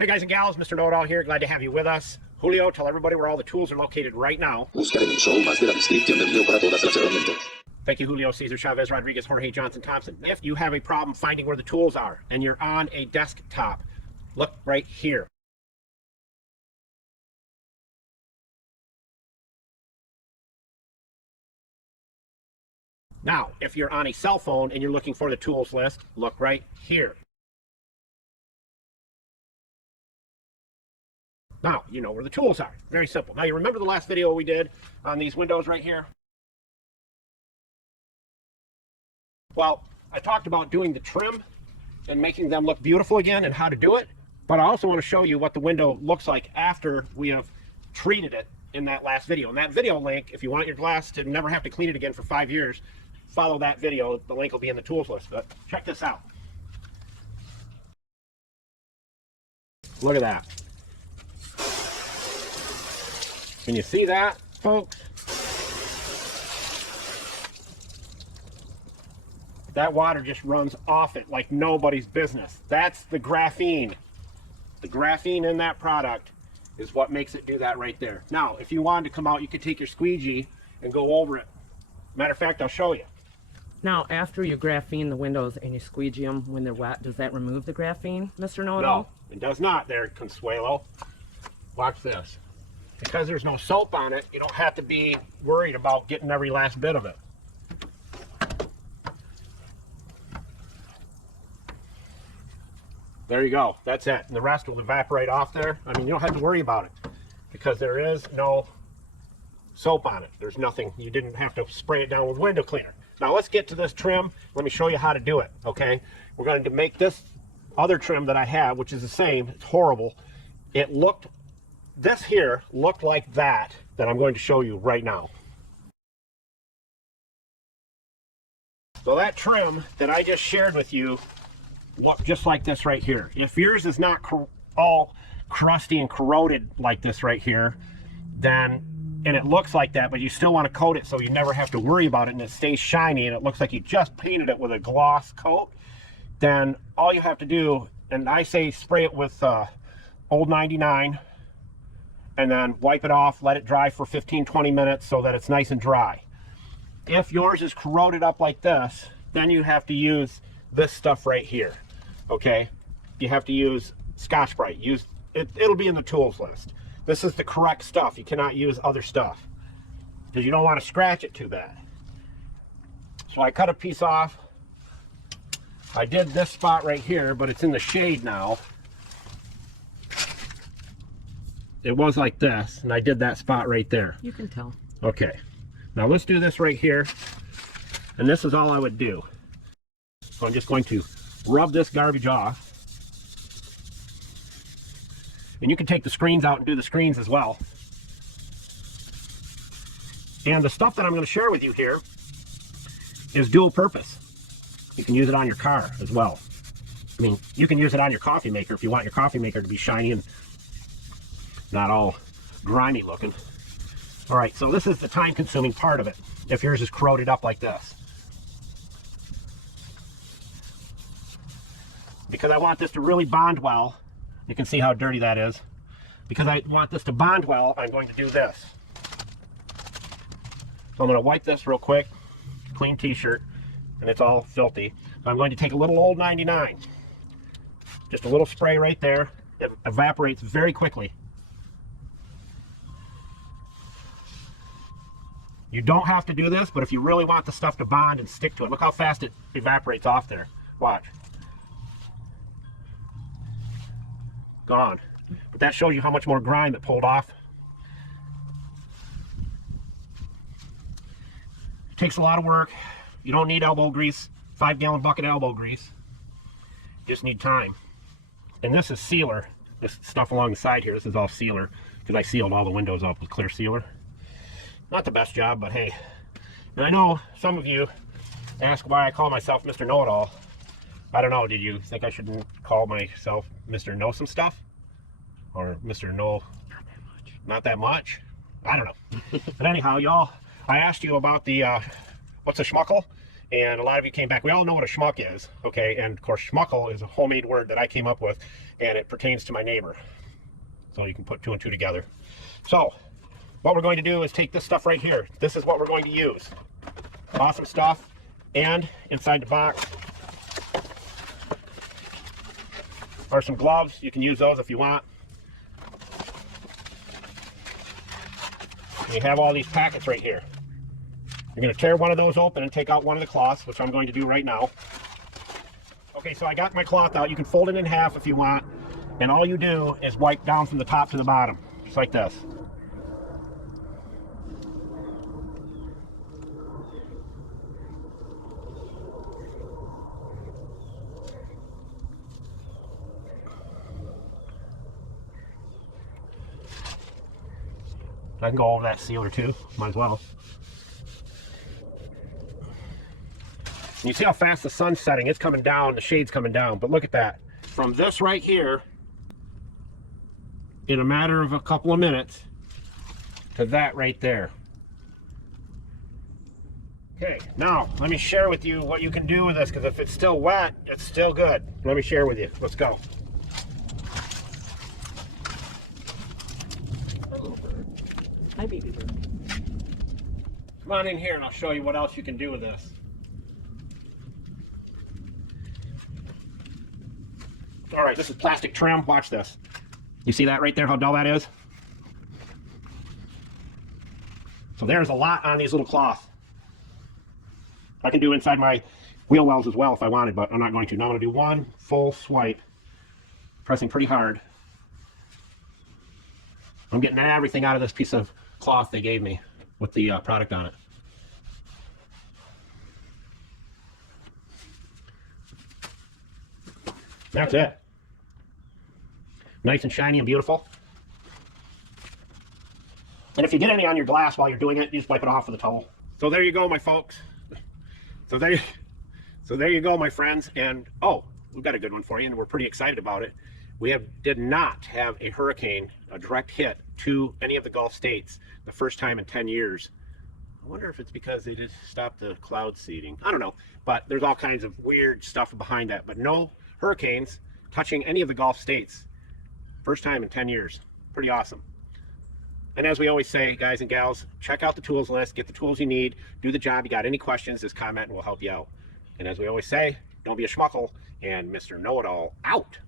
Hey guys and gals, Mr. Know-It-All here. Glad to have you with us. Julio, tell everybody where all the tools are located right now. Buscar en el show más de la descripción del video para todas las herramientas. Thank you, Julio, Cesar Chavez, Rodriguez, Jorge, Johnson, Thompson. If you have a problem finding where the tools are and you're on a desktop, look right here. Now, if you're on a cell phone and you're looking for the tools list, look right here. Now, you know where the tools are. Very simple. Now, you remember the last video we did on these windows right here? Well, I talked about doing the trim and making them look beautiful again and how to do it. But I also want to show you what the window looks like after we have treated it in that last video. And that video link, if you want your glass to never have to clean it again for 5 years, follow that video. The link will be in the tools list. But check this out. Look at that. Can you see that, folks? That water just runs off it like nobody's business. That's the graphene. The graphene in that product is what makes it do that right there. Now, if you wanted to come out, you could take your squeegee and go over it. Matter of fact, I'll show you. Now, after you graphene the windows and you squeegee them when they're wet, does that remove the graphene, Mr. Know-It-All? No, it does not there, Consuelo. Watch this. Because there's no soap on it, you don't have to be worried about getting every last bit of it. There you go. That's it. And the rest will evaporate off there. I mean, you don't have to worry about it because there is no soap on it. There's nothing. You didn't have to spray it down with window cleaner. Now let's get to this trim. Let me show you how to do it, okay? We're going to make this other trim that I have, which is the same. It's horrible. This here looked like that I'm going to show you right now. So that trim that I just shared with you looked just like this right here. If yours is not all crusty and corroded like this right here, and it looks like that, but you still want to coat it so you never have to worry about it and it stays shiny and it looks like you just painted it with a gloss coat, then all you have to do, and I say spray it with Old 99, and then wipe it off, let it dry for 15-20 minutes so that it's nice and dry. If yours is corroded up like this, then you have to use this stuff right here, okay? You have to use Scotch-Brite. It'll be in the tools list. This is the correct stuff. You cannot use other stuff because you don't want to scratch it too bad. So I cut a piece off. I did this spot right here, but it's in the shade now. It was like this, and I did that spot right there. You can tell. Okay, now let's do this right here, and this is all I would do. So I'm just going to rub this garbage off, and you can take the screens out and do the screens as well. And the stuff that I'm going to share with you here is dual purpose. You can use it on your car as well. I mean, you can use it on your coffee maker if you want your coffee maker to be shiny and not all grimy looking. All right, so this is the time-consuming part of it if yours is corroded up like this. Because I want this to really bond well, you can see how dirty that is. Because I want this to bond well, I'm going to do this. So I'm going to wipe this real quick, clean t-shirt, and it's all filthy. So I'm going to take a little Old 99, just a little spray right there. It evaporates very quickly. You don't have to do this, but if you really want the stuff to bond and stick to it, look how fast it evaporates off there. Watch. Gone. But that shows you how much more grime it pulled off. It takes a lot of work. You don't need elbow grease, 5-gallon bucket elbow grease. You just need time. And this is sealer. This stuff along the side here, this is all sealer because I sealed all the windows up with clear sealer. Not the best job, but hey. And I know some of you ask why I call myself Mr. Know-It-All. I don't know, did you think I should call myself Mr. Know Some Stuff? Or Mr. Know... Not that much. Not that much? I don't know. But anyhow, y'all, I asked you about the, what's a schmuckle? And a lot of you came back. We all know what a schmuck is, okay? And of course, schmuckle is a homemade word that I came up with, and it pertains to my neighbor. So you can put 2 and 2 together. So what we're going to do is take this stuff right here. This is what we're going to use. Awesome stuff. And inside the box are some gloves. You can use those if you want. And you have all these packets right here. You're going to tear one of those open and take out one of the cloths, which I'm going to do right now. Okay, so I got my cloth out. You can fold it in half if you want. And all you do is wipe down from the top to the bottom, just like this. I can go over that sealer too, might as well. You see how fast the sun's setting? It's coming down, the shade's coming down, but look at that. From this right here, in a matter of a couple of minutes, to that right there. Okay, now let me share with you what you can do with this, because if it's still wet, it's still good. Let me share with you. Let's go. Hi, baby bird. Come on in here and I'll show you what else you can do with this. All right, this is plastic trim. Watch this. You see that right there, how dull that is? So there's a lot on these little cloths. I can do inside my wheel wells as well if I wanted, but I'm not going to. Now I'm going to do one full swipe, pressing pretty hard. I'm getting everything out of this piece of cloth they gave me with the product on it. That's it. Nice and shiny and beautiful. And if you get any on your glass while you're doing it, you just wipe it off with a towel. So there you go, my folks. So there you go, my friends. And oh, we've got a good one for you, and we're pretty excited about it. We did not have a hurricane, a direct hit to any of the Gulf states the first time in 10 years. I wonder if it's because they just stopped the cloud seeding. I don't know, but there's all kinds of weird stuff behind that. But no hurricanes touching any of the Gulf states. First time in 10 years. Pretty awesome. And as we always say, guys and gals, check out the tools list, get the tools you need, do the job. You got any questions, just comment and we'll help you out. And as we always say, don't be a schmuckle, and Mr. Know-It-All out.